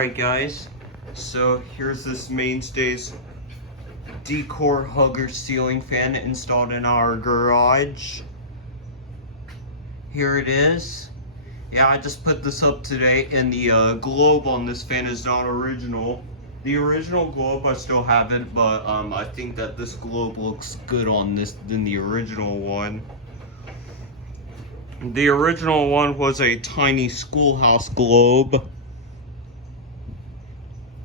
Alright guys, so here's this Mainstays Decor Hugger ceiling fan installed in our garage. Here it is. Yeah, I just put this up today, and the globe on this fan is not original. The original globe I still have it, but I think that this globe looks good on this than the original one. The original one was a tiny schoolhouse globe.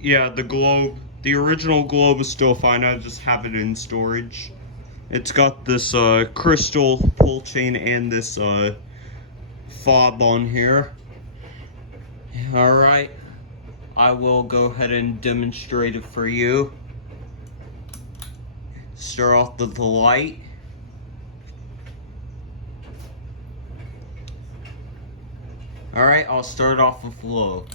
Yeah, the original globe is still fine. I just have it in storage. It's got this crystal pull chain and this fob on here. Alright, I will go ahead and demonstrate it for you. Start off with the light. Alright, I'll start off with low.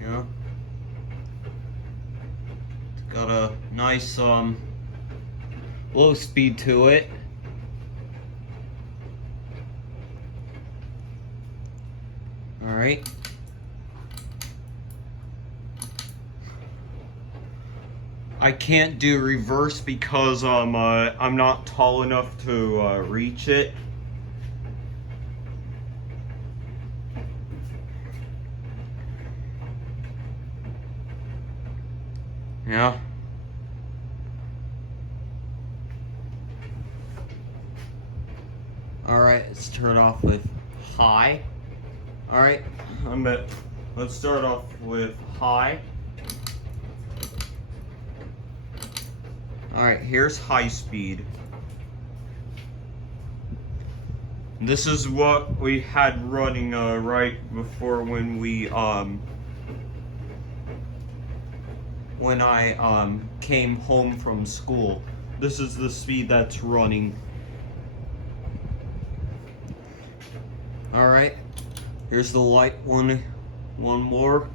Yeah. It's got a nice low speed to it. All right. I can't do reverse because I'm not tall enough to reach it. Yeah. Alright, let's turn off with high. Alright, let's start off with high. Alright, here's high speed. This is what we had running right before when I came home from school. This is the speed that's running. Alright, here's the light one more.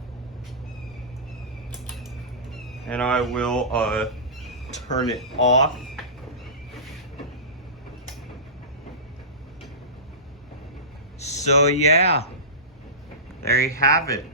And I will turn it off. So yeah, there you have it.